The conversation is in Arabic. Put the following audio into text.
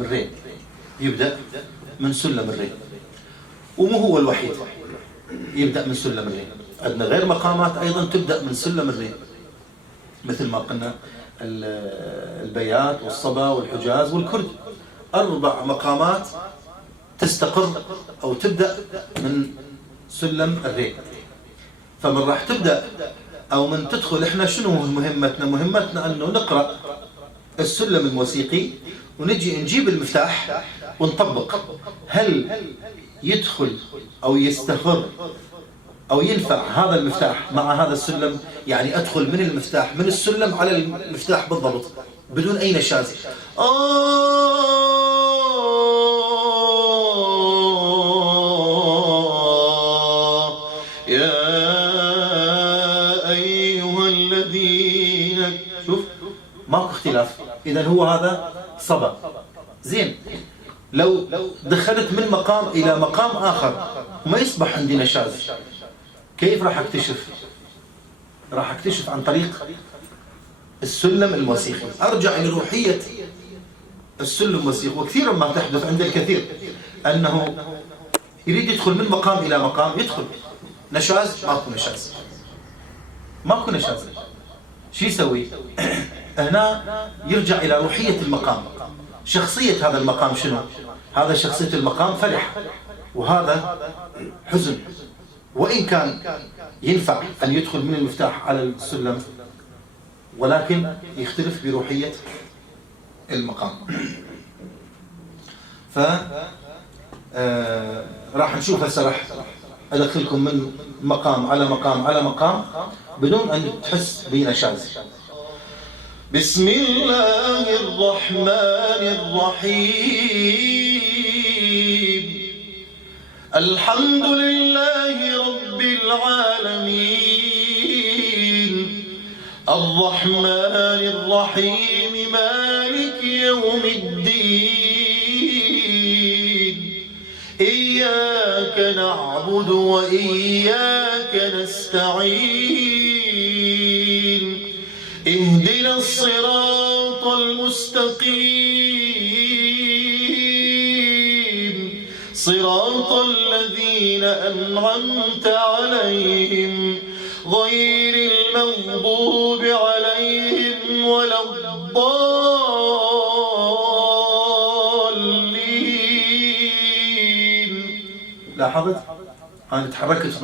الري يبدأ من سلم الري، ومو هو الوحيد يبدأ من سلم الري. عندنا غير مقامات أيضا تبدأ من سلم الري، مثل ما قلنا البيات والصبا والحجاز والكرد، 4 مقامات تستقر أو تبدأ من سلم الري. فمن راح تبدأ أو من تدخل، إحنا شنو مهمتنا أنه نقرأ السلم الموسيقي ونجي نجيب المفتاح ونطبق، هل يدخل أو يستقر أو ينفع هذا المفتاح مع هذا السلم. يعني أدخل من المفتاح من السلم على المفتاح بالضبط بدون أي نشاز. يا أيها الذين، شوف ماكو اختلاف. إذا هو هذا صبا زين. لو دخلت من مقام إلى مقام آخر وما يصبح عندي نشاز، كيف راح أكتشف؟ راح أكتشف عن طريق السلم الموسيقي. أرجع إلى روحية السلم الموسيقي. وكثيرا ما تحدث عند الكثير أنه يريد يدخل من مقام إلى مقام، يدخل نشاز، ماكو نشاز. شو يسوي؟ هنا يرجع إلى روحية المقام. شخصية هذا المقام شنو؟ هذا شخصية المقام فرح، وهذا حزن. وإن كان ينفع أن يدخل من المفتاح على السلم، ولكن يختلف بروحية المقام. ف راح نشوف هسه، راح أدخلكم من مقام على مقام على مقام بدون أن تحس بنشاز. بسم الله الرحمن الرحيم. الحمد لله رب العالمين، الرحمن الرحيم، مالك يوم الدين، إياك نعبد وإياك نستعين، اهدنا الصراط المستقيم، صراط الذين أنعمت عليهم غير المغضوب عليهم ولا الضالين. لاحظت؟ أنا تحركت